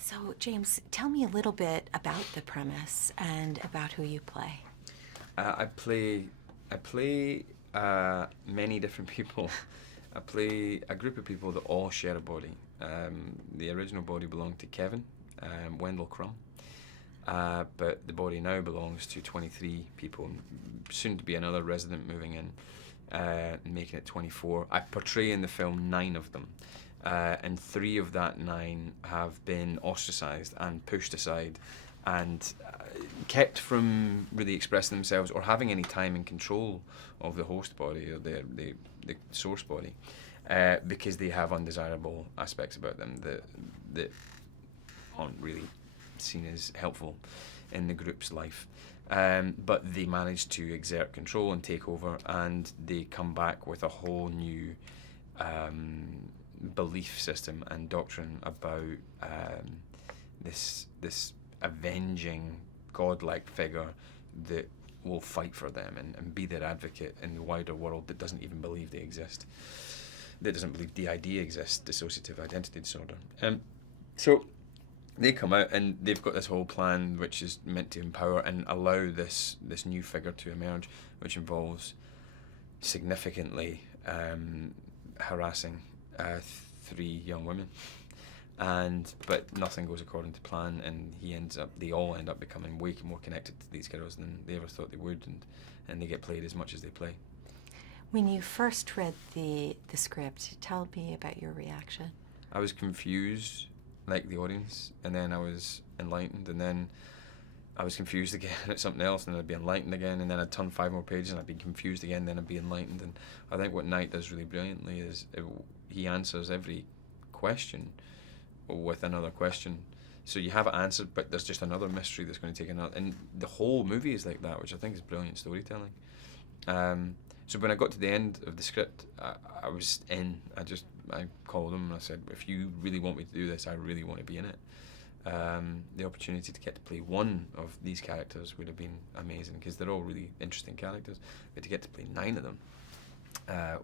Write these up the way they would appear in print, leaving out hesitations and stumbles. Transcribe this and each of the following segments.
So, James, tell me a little bit about the premise and about who you play. I play many different people. I play a group of people that all share a body. The original body belonged to Kevin, Wendell Crumb, but the body now belongs to 23 people, soon to be another resident moving in, making it 24. I portray in the film 9 of them, and 3 of that 9 have been ostracised and pushed aside and kept from really expressing themselves or having any time in control of the host body or the source body, because they have undesirable aspects about them that aren't really seen as helpful in the group's life. But they manage to exert control and take over, and they come back with a whole new belief system and doctrine about this avenging godlike figure that will fight for them and be their advocate in the wider world that doesn't even believe they exist, that doesn't believe DID exists, dissociative identity disorder. So they come out and they've got this whole plan which is meant to empower and allow this new figure to emerge, which involves significantly harassing 3 young women. But nothing goes according to plan, and they all end up becoming way more connected to these girls than they ever thought they would, and they get played as much as they play. When you first read the script, tell me about your reaction. I was confused, like the audience, and then I was enlightened, and then I was confused again at something else, and then I'd be enlightened again, and then I'd turn 5 more pages and I'd be confused again, then I'd be enlightened. And I think what Knight does really brilliantly is he answers every question with another question. So you have it answered, but there's just another mystery that's going to take another. And the whole movie is like that, which I think is brilliant storytelling. So when I got to the end of the script, I was in. I called him and I said, if you really want me to do this, I really want to be in it. The opportunity to get to play one of these characters would have been amazing, because they're all really interesting characters. But to get to play 9 of them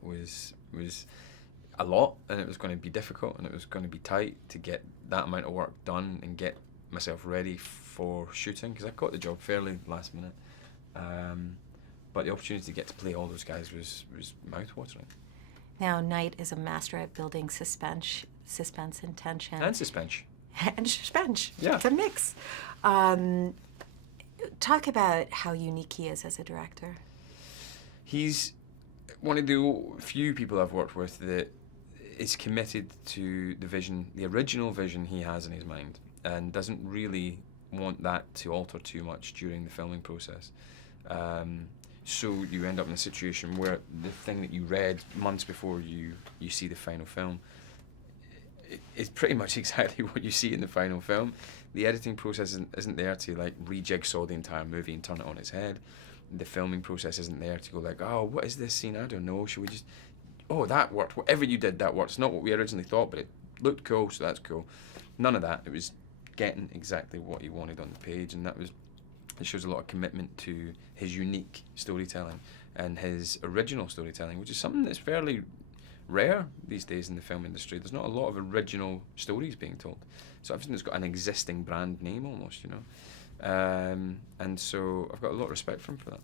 was a lot, and it was going to be difficult, and it was going to be tight to get that amount of work done and get myself ready for shooting, because I got the job fairly last minute. But the opportunity to get to play all those guys was mouth-watering. Now, Knight is a master at building suspense and tension. And suspense. And suspense. Yeah. It's a mix. Talk about how unique he is as a director. He's one of the few people I've worked with that is committed to the vision, the original vision he has in his mind, and doesn't really want that to alter too much during the filming process. So you end up in a situation where the thing that you read months before you see the final film is pretty much exactly what you see in the final film. The editing process isn't there to like rejigsaw the entire movie and turn it on its head. The filming process isn't there to go like, oh, what is this scene? I don't know. Should we just... Oh, that worked. Whatever you did, that worked. It's not what we originally thought, but it looked cool, so that's cool. None of that. It was getting exactly what he wanted on the page, and it shows a lot of commitment to his unique storytelling and his original storytelling, which is something that's fairly rare these days in the film industry. There's not a lot of original stories being told. So everything has got an existing brand name almost, you know. And so I've got a lot of respect for him for that.